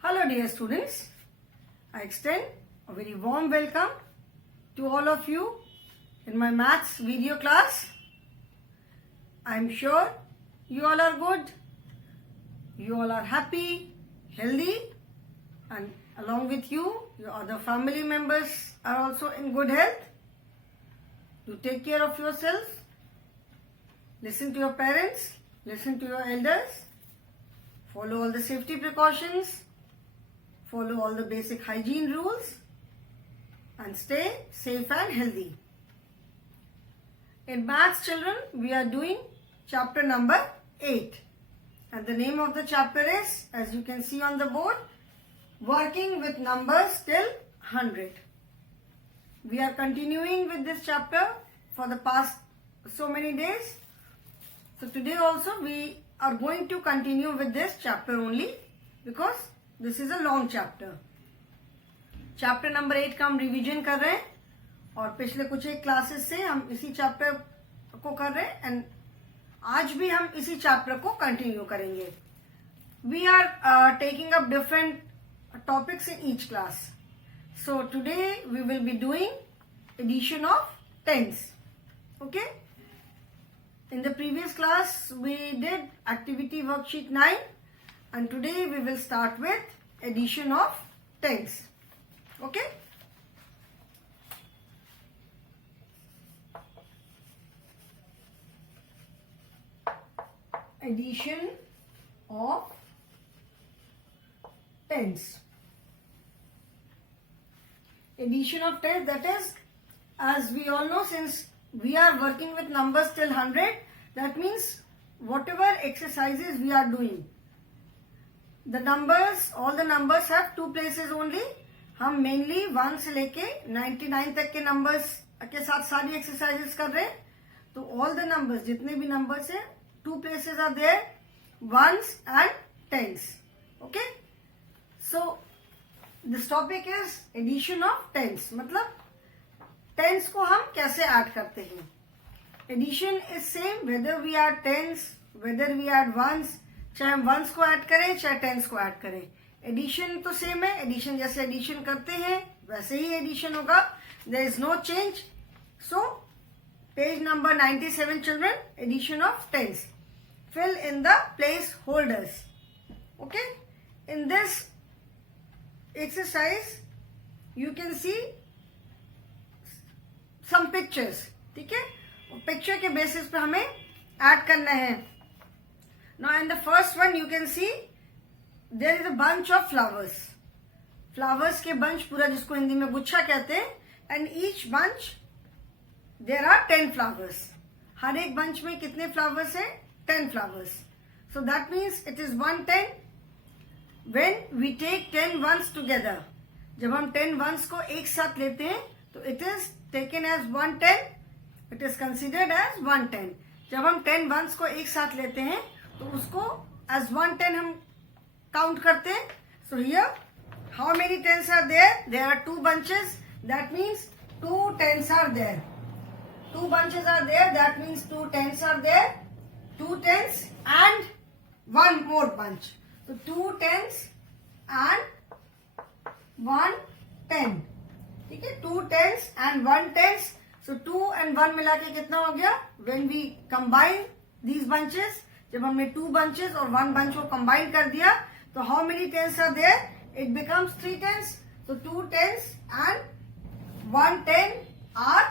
Hello dear students, I extend a very warm welcome to all of you in my maths video class. I am sure you all are good, you all are happy, healthy, and along with you, your other family members are also in good health. You take care of yourself, listen to your parents, listen to your elders, follow all the safety precautions, follow all the basic hygiene rules, and stay safe and healthy. In maths, children, we are doing chapter number 8. And the name of the chapter is, as you can see on the board, Working with Numbers Till 100. We are continuing with this chapter for the past so many days. So today also we are going to continue with this chapter only because this is a long chapter. Chapter number 8 का हम revision कर रहे हैं और पिछले कुछ एक classes से हम इसी चैप्टर को कर रहे हैं एंड आज भी हम इसी चैप्टर को कंटिन्यू करेंगे. We are taking up different topics in each class. So today we will be doing addition of tens. Okay, in the previous class we did activity worksheet 9 and today we will start with addition of tens. Okay, addition of tens. Addition of tens, that is, as we all know, since we are working with numbers till 100, that means whatever exercises we are doing, the numbers, all the numbers have two places only. हम mainly 1 से लेके 99 तक के numbers के साथ सारी exercises कर रहे हैं. तो ऑल द नंबर्स, जितने भी नंबर्स हैं, two places are there, ones and tens. Okay, so this topic is addition of tens. मतलब टेंस को हम कैसे ऐड करते हैं. Addition is same whether we are tens, whether we are ones, चाहे हम वंस को ऐड करें चाहे टेंस को ऐड करें. एडिशन तो सेम है. एडिशन जैसे एडिशन करते हैं वैसे ही एडिशन होगा. There is no change. So page number 97 children, addition of tens. Fill in the placeholders. Okay, in this exercise you can see some pictures. ठीक है, पिक्चर के बेसिस पे हमें ऐड करना है. Now in the first one you can see there is a bunch of flowers. Flowers के bunch, पूरा जिसको हिंदी में गुच्छा कहते हैं. And each bunch there are 10 flowers. हर एक बंच में कितने फ्लावर्स हैं? 10 flowers. So that means it is 110. When we take 10 ones together, जब हम 10 वंस को एक साथ लेते हैं तो it is taken as 110. It is considered as 110. जब हम 10 वंस को एक साथ लेते हैं तो उसको एज 110 हम काउंट करते हैं. So here how many tens are there? There are 2 bunches. That means 2 tens are there. 2 bunches are there. That means 2 tens are there. 2 tens and 1 more bunch. So 2 tens and 1 10. ठीक है, 2 tens and 1 tens. So 2 and 1 मिला के कितना हो गया? When we combine these bunches, जब हमने 2 bunches और 1 bunch को combine कर दिया तो how many tens are there? It becomes 3 tens. So 2 tens and 1 10 are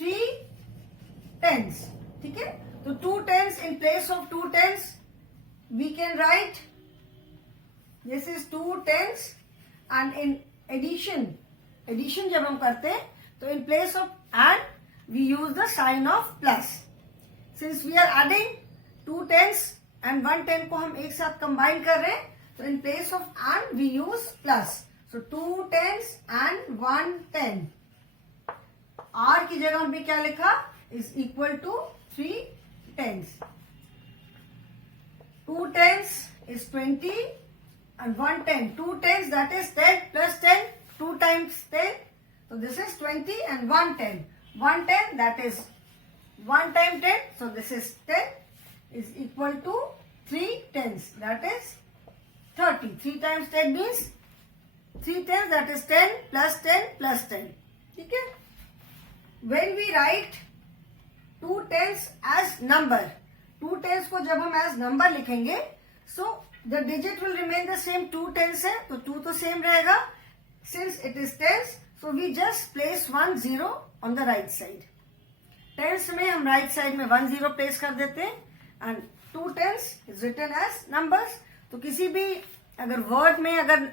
3 tens. ठीक है, तो 2 tens in place of 2 tens we can write this is 2 tens. And in addition जब हम करते हैं तो in place of and we use the sign of plus. Since we are adding 2 tens and 1 10 को हम एक साथ combine कर रहे हैं तो in place of and we use plus. So 2 tens and 1 10. R की जगह हमने क्या लिखा? is equal to 3 tens. 2 tens is 20 and 1 10. 2 tens, that is 10 plus 10. 2 times 10. So this is 20 and 1 10. 1 10, that is 1 times 10. So this is 10 is equal to 3 tens. That is 30. 3 times 10 means 3 tens, that is 10 plus 10 plus 10. ठीक है? When we write 2 tens as number, 2 tens को जब हम as number लिखेंगे, so the digit will remain the same. 2 tens है तो 2 तो same रहेगा. Since it is tens, so we just place 1 0 on the right side. Tens में हम right side में 1 0 place कर देते हैं, and 2 tens is written as numbers. तो किसी भी अगर word में अगर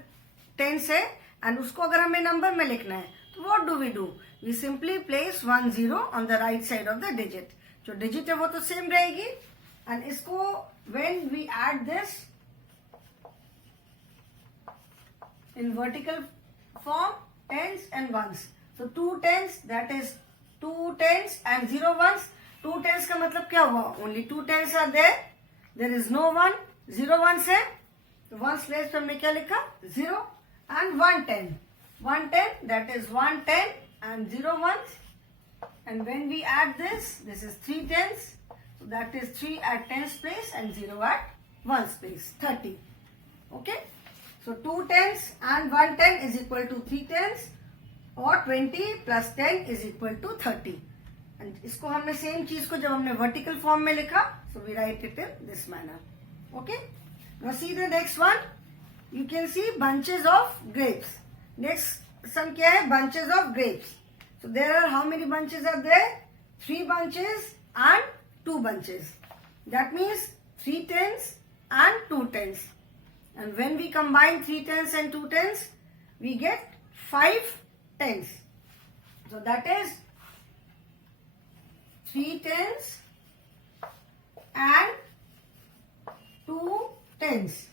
tens है and उसको अगर हमें number में लिखना है, तो what do? We simply place 1 0 on the right side of the digit. जो digit है वो तो same रहेगी, and इसको when we add this in vertical form, tens and ones. So 2 tens, that is 2 tens and 0 ones. 2 tens का मतलब क्या हुआ? Only 2 tens are there. There is no 1. 0 ones है. तो ones place पे हमने क्या लिखा? 0 and 1 10. 1 10, that is 1 10 and 0 ones. And when we add this is 3 tens. So that is 3 at tens place and 0 at ones place. 30. Okay? So 2 tens and 1 10 is equal to 3 tens, और 20 plus 10 is equal to 30. And इसको हमने same चीज को जब हमने vertical form में लिखा, so we write it in this manner. Okay? Now see the next one. You can see bunches of grapes. Next sum क्या है? Bunches of grapes. So there are how many bunches are there? 3 bunches and 2 bunches. That means 3 tens and 2 tens. And when we combine 3 tens and 2 tens, we get 5 tens. So that is 3 tens and 2 tens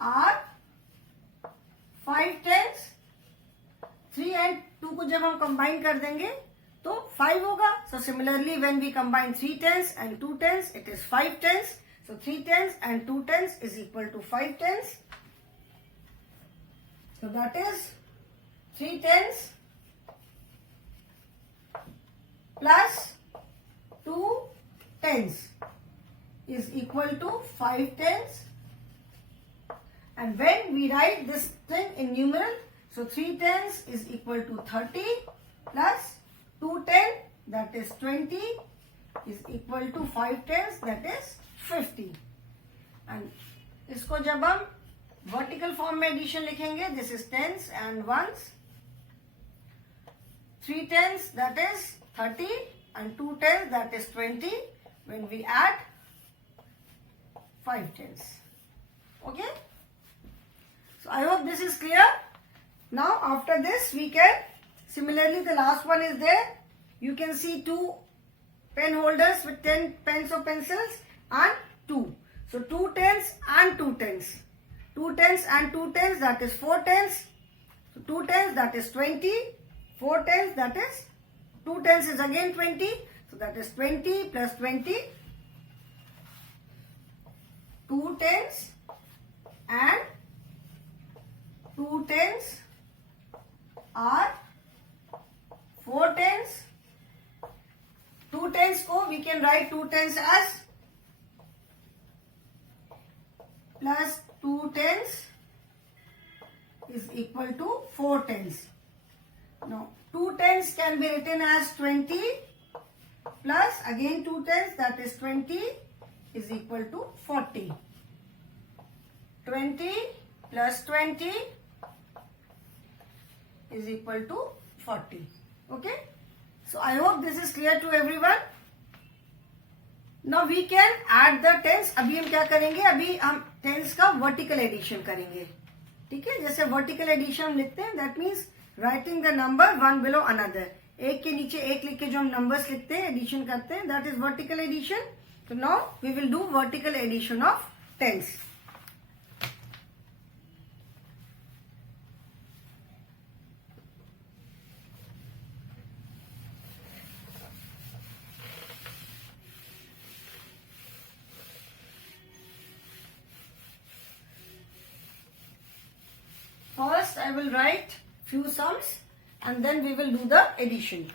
are 5 tens. 3 and 2 को जब हम combine कर देंगे तो 5 होगा. So similarly when we combine 3 tens and 2 tens, it is 5 tens. So 3 tens and 2 tens is equal to 5 tens. So that is 3 tens plus 2 tens is equal to 5 tens. And when we write this thing in numeral, so 3 tens is equal to 30 plus 2 tens, that is 20, is equal to 5 tens, that is 50. And इसको जब हम vertical form में addition लिखेंगे, this is tens and ones. 3 tens, that is 30, and 2 tens, that is 20. When we add 5 tens. Okay? So I hope this is clear. Now after this we can, similarly the last one is there. You can see 2 pen holders with 10 pens or pencils and 2. So 2 tens and 2 tens. 2 tens and 2 tens, that is 4 tens. So 2 tens, that is 20. 4 tens, that is 2 tens is again 20. So that is 20 plus 20. 2 tens and 2 tens are 4 tens. 2 tens को we can write 2 tens as plus 2 tens is equal to 4 tens. Now 2 tens can be written as 20 plus again 2 tens, that is 20 is equal to 40. 20 plus 20 is equal to 40. Okay? So I hope this is clear to everyone. Now we can add the tens. अभी हम क्या करेंगे? अभी हम tens का vertical addition करेंगे. ठीक है? जैसे vertical addition हम लिखते हैं, that means writing the number one below another. एक के नीचे एक लिख के जो हम numbers लिखते हैं, addition करते हैं, that is vertical addition. So now we will do vertical addition of tens. First I will write few sums and then we will do the addition.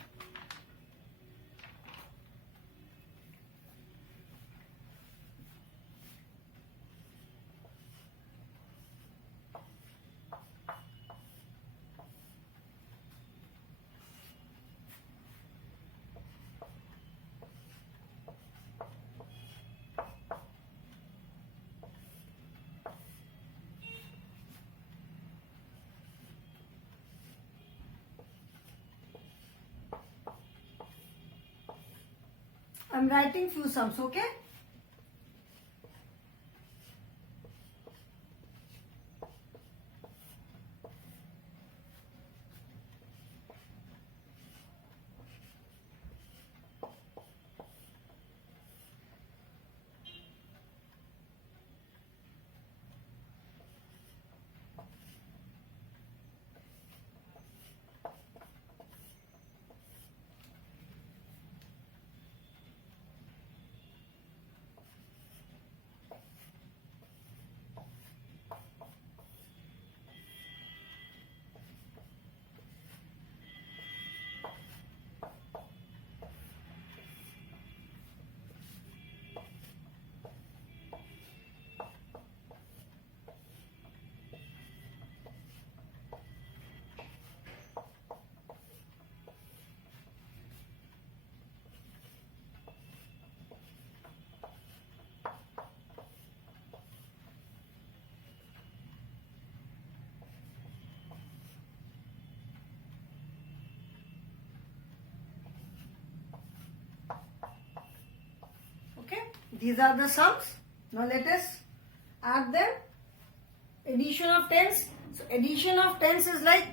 I'm writing few sums, okay? Okay, these are the sums. Now let us add them. Addition of tens. So addition of tens is like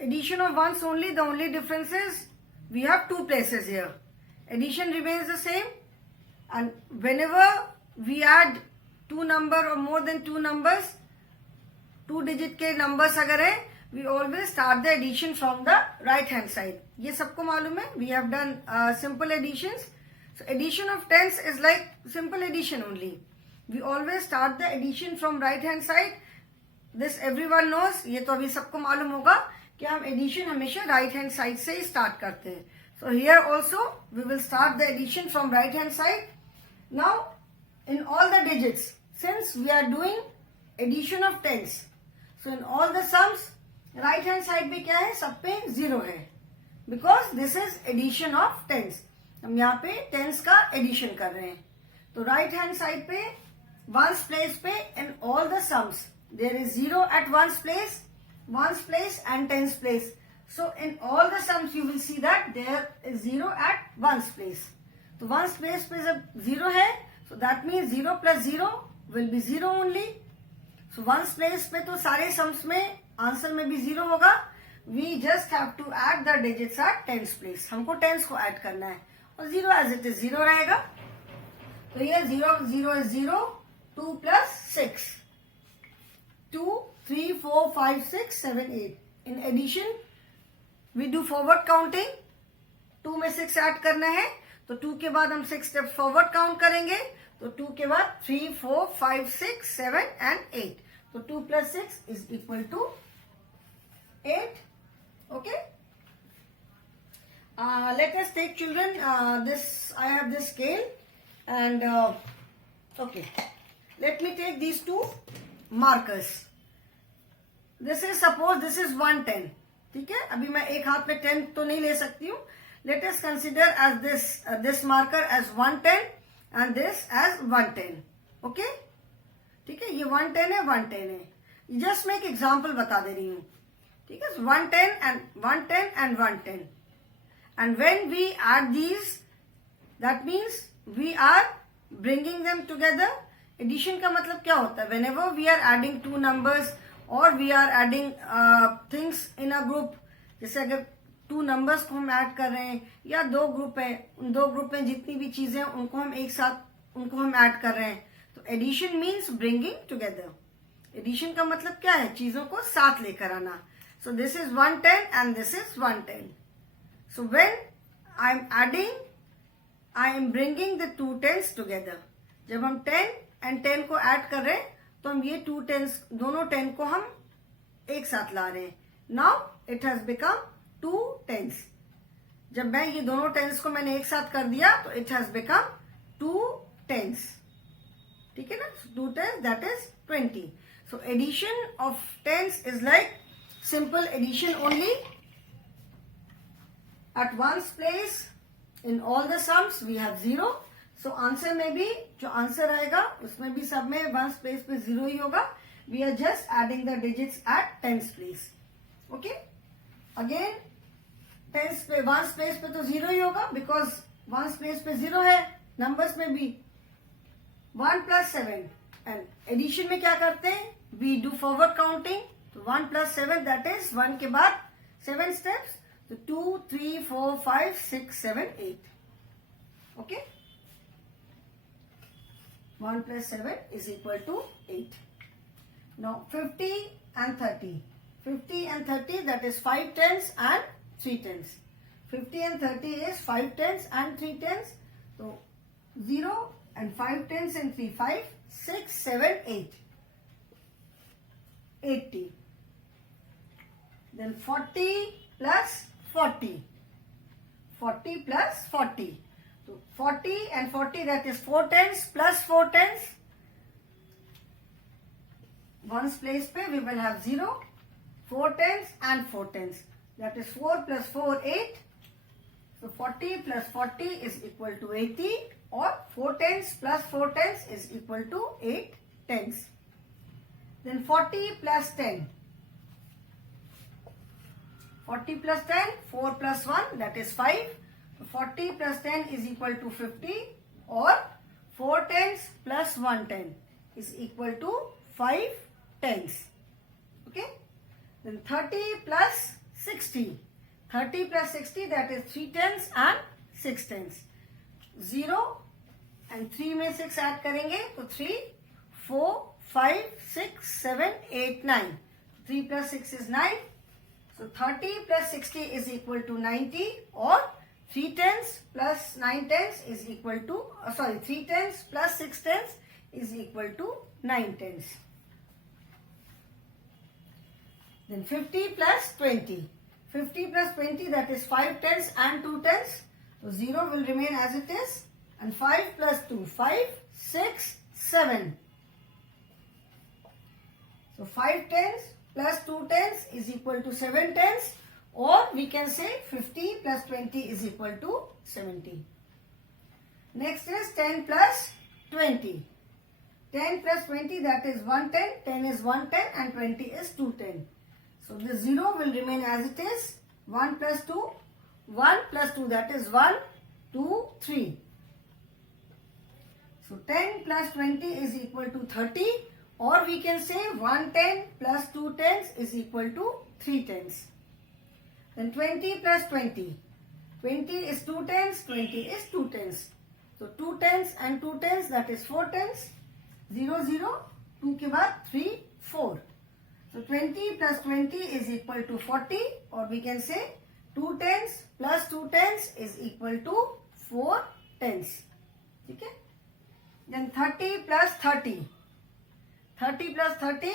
addition of ones only. The only difference is we have two places here. Addition remains the same, and whenever we add two number or more than two numbers, two digit के numbers अगर है, we always start the addition from the right hand side. ये सबको मालूम है. We have done simple additions. So addition of tens is like simple addition only. We always start the addition from right hand side. This everyone knows. ये तो अभी सबको मालूम होगा कि हम addition हमेशा right hand side से ही start करते हैं. So here also we will start the addition from right hand side. Now in all the digits, since we are doing addition of tens, so in all the sums right hand side पे क्या है, सब पे zero है, because this is addition of tens. हम यहाँ पे tens का addition कर रहे हैं. तो right hand side पे ones place पे in all the sums there is zero at ones place and tens place. So in all the sums you will see that there is zero at ones place. तो ones place पे जब zero है, so that means 0 plus 0 will be 0 only. So ones place पे तो सारे sums में answer में भी 0 होगा. We just have to add the digits at tens place. हमको tens को add करना है और 0 as it is 0 रहेगा. तो ये 0 is 0. 2 plus 6. 2, 3, 4, 5, 6, 7, 8. In addition, we do forward counting. 2 में 6 add करना है, तो 2 के बाद हम 6 steps forward count करेंगे. तो 2 के बाद 3, 4, 5, 6, 7 and 8. तो 2 plus 6 is equal to 8. Okay. Let us take, children, I have this scale and okay. Let me take these two markers. This is, suppose this is 110. ठीक है, अभी मैं एक हाथ में 10 तो नहीं ले सकती हूँ. Let us consider as this marker as 110 and this as 110. Okay? ठीक है, ये 110 है, 110 है. Just make example बता दे रही हूँ. ठीक है, 110 and 110 and 110. And when we add these, that means we are bringing them together. Addition का मतलब क्या होता है? Whenever we are adding two numbers or we are adding things in a group, जैसे अगर two numbers को हम add कर रहे हैं या दो ग्रुप है, उन दो ग्रुप में जितनी भी चीजें उनको हम एक साथ उनको हम add कर रहे हैं, तो addition means bringing together. Addition का मतलब क्या है? चीजों को साथ लेकर आना. So this is 110 and this is 110. So when I am adding, I am bringing the two tens together. जब हम 10 and 10 को ऐड कर रहे हैं तो हम ये टू टेंस दोनों 10 को हम एक साथ ला रहे हैं. Now it has become 2 tens. जब मैं ये दोनों टेंस को मैंने एक साथ कर दिया तो इट हैज बिकम 2 टेंस. ठीक है ना? 2 tens, that is 20. So addition of tens is like simple addition only. At ones place in all the sums we have 0. So answer में भी जो आंसर आएगा उसमें भी सब में वंस प्लेस पे 0 ही होगा. We are just adding the digits at tens place. Okay, again tens पे वंस प्लेस पे तो 0 ही होगा बिकॉज वंस प्लेस पे 0 है, नंबर्स में भी 1 प्लस 7, एंड एडिशन में क्या करते हैं, वी डू फॉरवर्ड काउंटिंग, तो 1 प्लस 7 दैट इज 1 के बाद 7 स्टेप्स, तो 2 3 4 5 6 7 8. Okay, 1 plus 7 is equal to 8. Now 50 and 30. 50 and 30, that is 5 tens and 3 tens. 50 and 30 is 5 tens and 3 tens. So 0 and 5 tens and 3, 5, 6, 7, 8. 80. Then 40 plus 40. 40 plus 40. So 40 and 40, that is 4 tens plus 4 tens. Ones place पे we will have 0, 4 tens and 4 tens. That is 4 plus 4, 8. So 40 plus 40 is equal to 80, or 4 tens plus 4 tens is equal to 8 tens. Then 40 plus 10. 40 plus 10, 4 plus 1, that is 5. 40 plus 10 is equal to 50, or 4 tens plus 1 ten is equal to 5 tens. Okay. Then 30 plus 60. 30 plus 60, that is 3 tens and 6 tens. 0 and 3 में 6 add करेंगे तो 3, 4, 5, 6, 7, 8, 9. 3 plus 6 is 9. So 30 plus 60 is equal to 90, or 3 tens plus 9 tens is equal to, 3 tens plus 6 tens is equal to 9 tens. Then 50 plus 20. 50 plus 20, that is 5 tens and 2 tens. So 0 will remain as it is. And 5 plus 2, 5, 6, 7. So 5 tens plus 2 tens is equal to 7 tens. Or we can say 50 plus 20 is equal to 70. Next is 10 plus 20. 10 plus 20, that is 1 10. 10 is 1 10 and 20 is 2 10. So the 0 will remain as it is. 1 plus 2. 1 plus 2, that is 1, 2, 3. So 10 plus 20 is equal to 30. Or we can say 1 10 plus 2 tens is equal to 3 tens. Then 20 plus 20. 20 is 2 tens, 20 is 2 tens. So 2 tens and 2 tens, that is 4 tens. 0, 0, 2 के बाद 3, 4. So 20 plus 20 is equal to 40, or we can say 2 tens plus 2 tens is equal to 4 tens. Okay? Then 30 plus 30. 30 plus 30,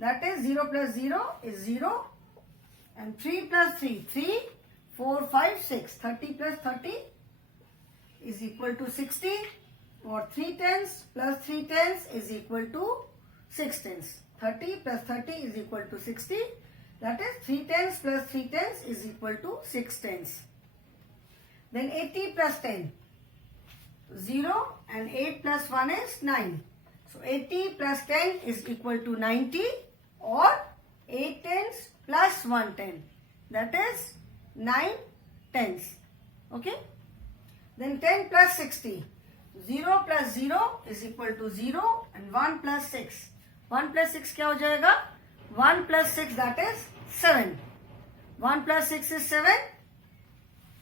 that is 0 plus 0 is 0. And 3 plus 3, 3, 4, 5, 6. 30 plus 30 is equal to 60, or 3 tens plus 3 tens is equal to 6 tens. 30 plus 30 is equal to 60. That is 3 tens plus 3 tens is equal to 6 tens. Then 80 plus 10. 0 and 8 plus 1 is 9. So 80 plus 10 is equal to 90, or 8 tens plus 1 10. That is 9 tens. Okay. Then 10 plus 60. 0 plus 0 is equal to 0, and 1 plus 6. 1 plus 6 क्या हो जाएगा? 1 plus 6, that is 7. 1 plus 6 is 7.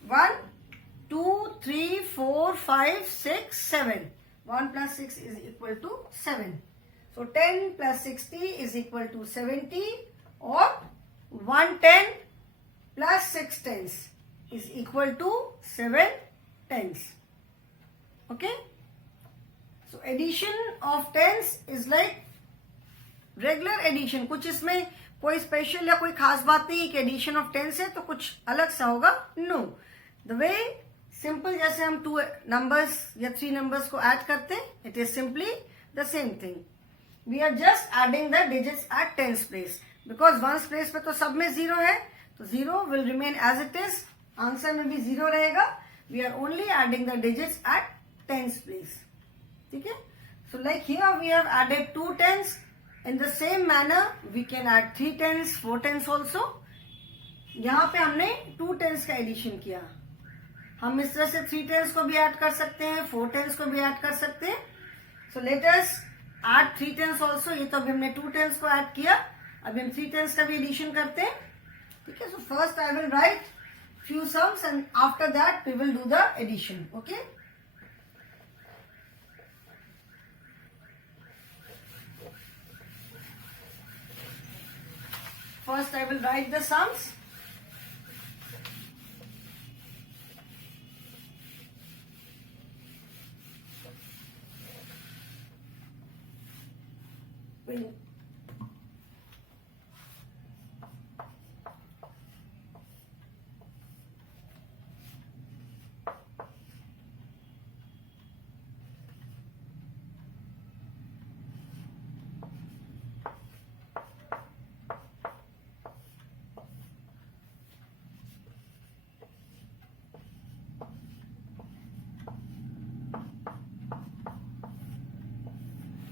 1, 2, 3, 4, 5, 6, 7. 1 plus 6 is equal to 7. So 10 plus 60 is equal to 70, or 110 plus 6 tens is equal to 7 tens. Okay. So addition of tens is like regular addition. कुछ इसमें कोई special या कोई खास बात नहीं कि addition of tense है तो कुछ अलग सा होगा. नो, द वे सिंपल जैसे हम 2 नंबर्स या 3 नंबर्स को ऐड करते हैं, it is simply the same thing. We are just adding the digits at tens place, because ones place पे तो सब में 0 है, तो 0 will remain as it is. Answer में भी 0 रहेगा. We are only adding the digits at tens place. ठीक है. So like here we have added 2 tens. In the same manner, we can add 3 tens, 4 tens also. यहाँ पे हमने 2 tens का addition किया. हम इस तरह से 3 10s को भी ऐड कर सकते हैं, 4 10s को भी ऐड कर सकते हैं. So let us add 3 10s also. ये तो अभी हमने 2 10s को ऐड किया, अभी हम 3 10s का भी एडिशन करते हैं. ठीक है. So first I will write few sums and after that we will do the addition. Okay. First I will write the sums.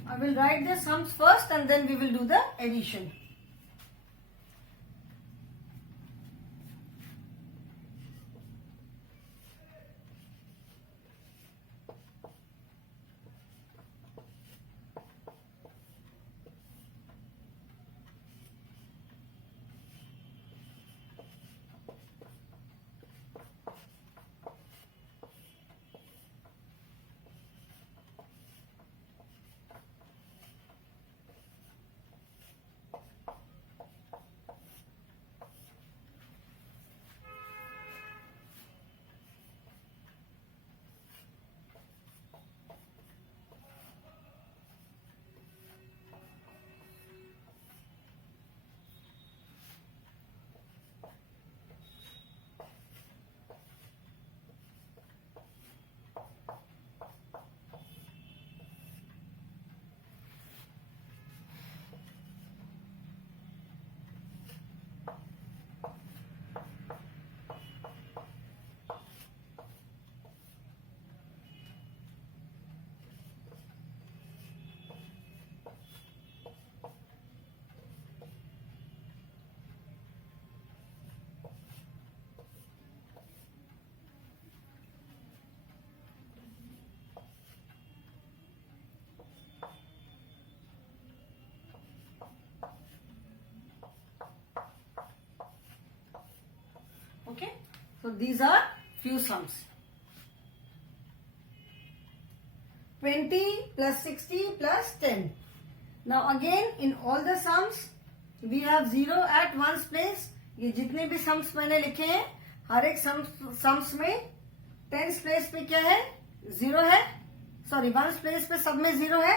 I will write the sums first and then we will do the addition. Okay, so these are few sums. 20 plus 60 plus 10. Now again in all the sums we have 0 at one's place. ये जितने भी sums मैंने लिखे हैं हर एक sums में tens place पे क्या है, 0 है. Sorry, one's place पे सब में 0 है.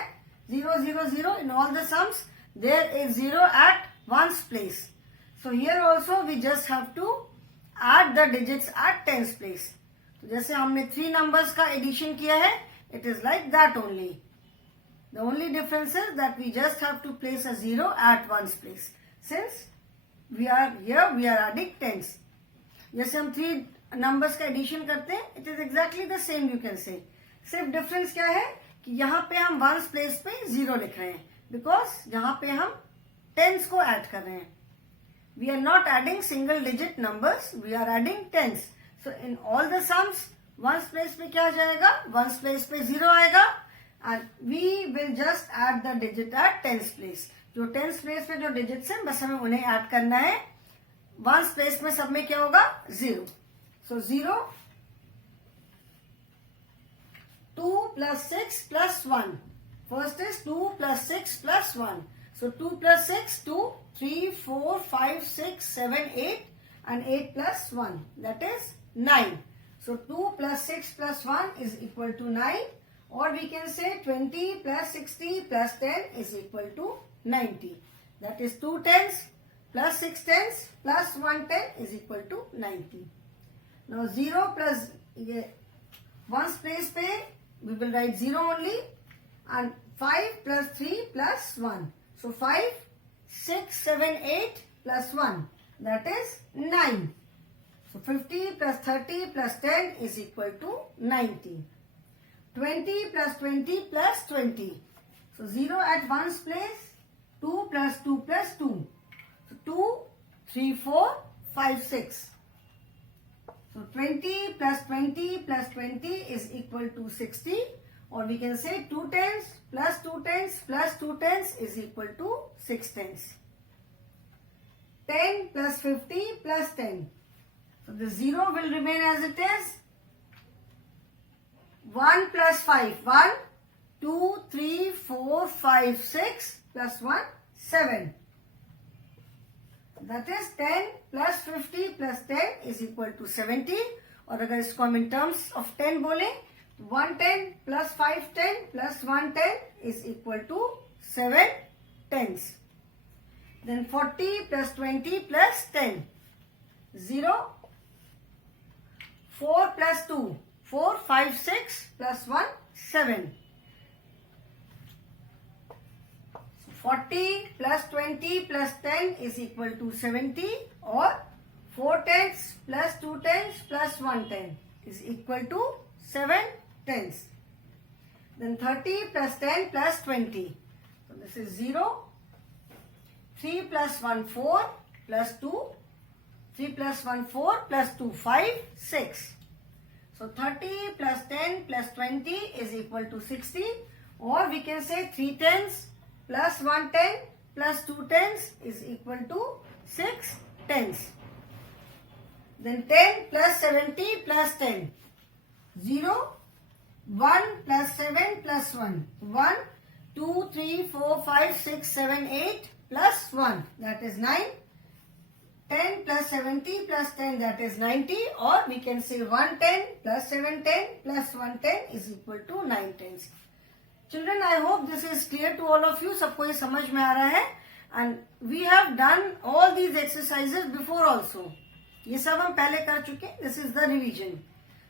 0 0 0 in all the sums there is 0 at one's place. So here also we just have to add the digits at tens place. तो जैसे हमने 3 numbers का addition किया है, it is like that only. The only difference is that we just have to place a 0 at one's place. Since we are here, we are adding tens. जैसे हम 3 numbers का addition करते हैं, it is exactly the same you can say. सिर्फ difference क्या है कि यहाँ पे हम ones place पे 0 लिख रहे हैं, because यहाँ पे हम tens को add कर रहे हैं. We are not adding single digit numbers, we are adding tens. So in all the sums, ones place पे क्या जाएगा, ones place पे 0 आएगा, and we will just add the digit at tens place. जो tens place पे जो digits हैं बस हमें उन्हें add करना है. ones place में सब में क्या होगा, 0. So 0, 2 plus 6 plus 1. First is 2 plus 6 plus 1. So 2 plus 6, 2, 3, 4, 5, 6, 7, 8 and 8 plus 1. That is 9. So 2 plus 6 plus 1 is equal to 9, or we can say 20 plus 60 plus 10 is equal to 90. That is 2 tens plus 6 tens plus 1 10 is equal to 90. Now 0 plus ones place pe we will write 0 only, and 5 plus 3 plus 1. So 5, 6, 7, 8 plus 1, that is 9. So 50 plus 30 plus 10 is equal to 90. 20 plus 20 plus 20. So 0 at one's place, 2 plus 2 plus 2. So 2, 3, 4, 5, 6. So 20 plus 20 plus 20 is equal to 60, or we can say 2 tens plus 2 tens plus 2 tens is equal to 6 tens. 10 plus 50 plus 10. So the 0 will remain as it is. 1 plus 5. 1, 2, 3, 4, 5, 6 plus 1, 7. That is 10 plus 50 plus 10 is equal to 70. और अगर इसको हम in terms of 10 बोले, 110 plus 510 plus 110 is equal to 7 tens. Then 40 plus 20 plus 10. 0. 4 plus 2. 4, 5, 6 plus 1, 7. 40 plus 20 plus 10 is equal to 70, or 4 tens plus 2 tens plus 1 ten is equal to 7 tens. Then 30 plus 10 plus 20. So this is 0. 3 plus 1, 4 plus 2. 3 plus 1, 4 plus 2, 5, 6. So 30 plus 10 plus 20 is equal to 60, or we can say 3 tens plus 1 ten plus 2 tens is equal to 6 tens. Then 10 plus 70 plus 10. 0. 1 plus 7 plus 1. 1, 2, 3, 4, 5, 6, 7, 8 plus 1. That is 9. 10 plus 70 plus 10, that is 90, or we can say 110 plus 710 plus 110 is equal to 9 tens. Children, I hope this is clear to all of you. सबको ये समझ में आ रहा है. And we have done all these exercises before also. ये सब हम पहले कर चुके. This is the revision.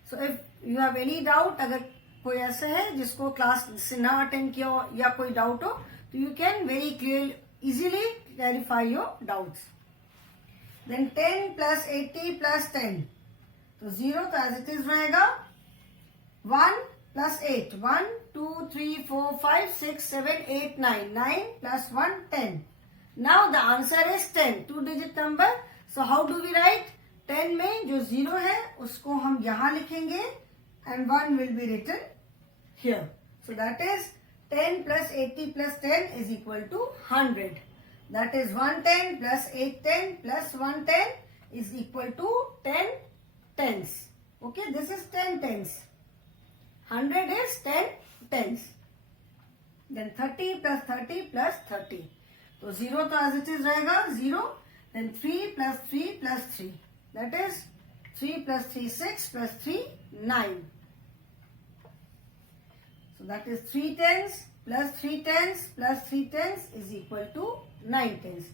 So if you have any doubt, अगर कोई ऐसा है जिसको क्लास से ना अटेंड किया हो या कोई डाउट हो, तो you can very clearly, easily clarify your doubts. Then 10 plus 80 plus 10. तो 0 तो as it is रहेगा. 1 plus 8. 1, 2, 3, 4, 5, 6, 7, 8, 9. 9 plus 1, 10. Now the answer is 10. 2-digit number. So how do we write? 10 में जो 0 है उसको हम यहाँ लिखेंगे and 1 will be written here. So that is 10 plus 80 plus 10 is equal to 100. That is 110 plus 810 plus 110 is equal to 10 tens. Okay, this is 10 tens. 100 is 10 tens. Then 30 plus 30 plus 30. So 0 to as it is रहेगा 0. Then 3 plus 3 plus 3. That is 3 plus 3 6 plus 3 9. So that is 3 tens plus 3 tens plus 3 tens is equal to 9 tens.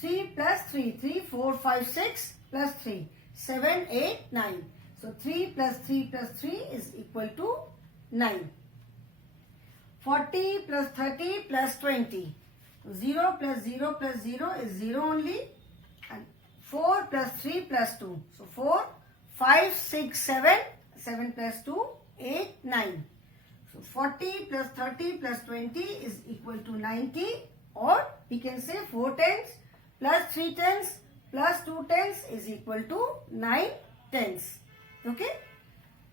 3 plus 3, 3, 4, 5, 6 plus 3, 7, 8, 9. So 3 plus 3 plus 3 is equal to 9. 40 plus 30 plus 20. 0 plus 0 plus 0 is 0 only. And 4 plus 3 plus 2. So 4, 5, 6, 7. 7 plus 2, 8, 9. So 40 plus 30 plus 20 is equal to 90. Or we can say 4 tens plus 3 tens plus 2 tens is equal to 9 tens. Okay.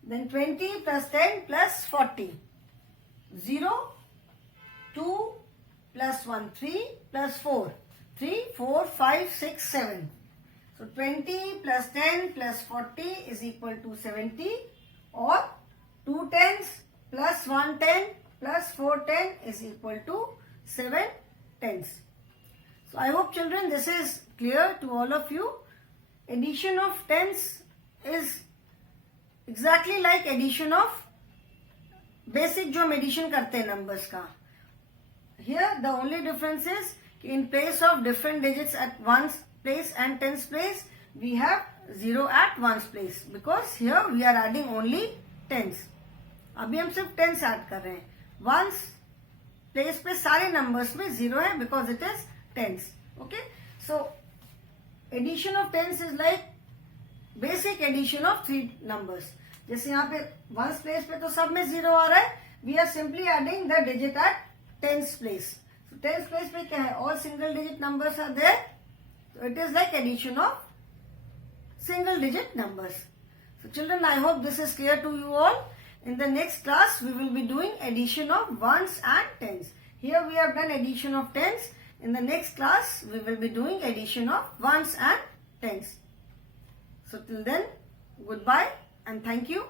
Then 20 plus 10 plus 40. 0, 2 plus 1, 3 plus 4. 3, 4, 5, 6, 7. So 20 plus 10 plus 40 is equal to 70. Or 2 tens plus 1 10 plus 4 10 is equal to 7 tens. So I hope children this is clear to all of you. Addition of tens is exactly like addition of basic जो हम addition करते हैं numbers का. Here the only difference is in place of different digits at ones place and tens place, we have 0 at ones place because here we are adding only tens. अभी हम सिर्फ tens add कर रहे हैं. Ones place पे सारे numbers में 0 है because it is tens. Okay, so addition of tens is like basic addition of 3 numbers. जैसे यहाँ पे ones place पे तो सब में 0 आ रहा है. We are simply adding the digit at tens place. So tens place पे क्या है? All single digit numbers are there. So it is like addition of single digit numbers. So children, I hope this is clear to you all. In the next class, we will be doing addition of ones and tens. Here we have done addition of tens. In the next class, we will be doing addition of ones and tens. So till then, goodbye and thank you.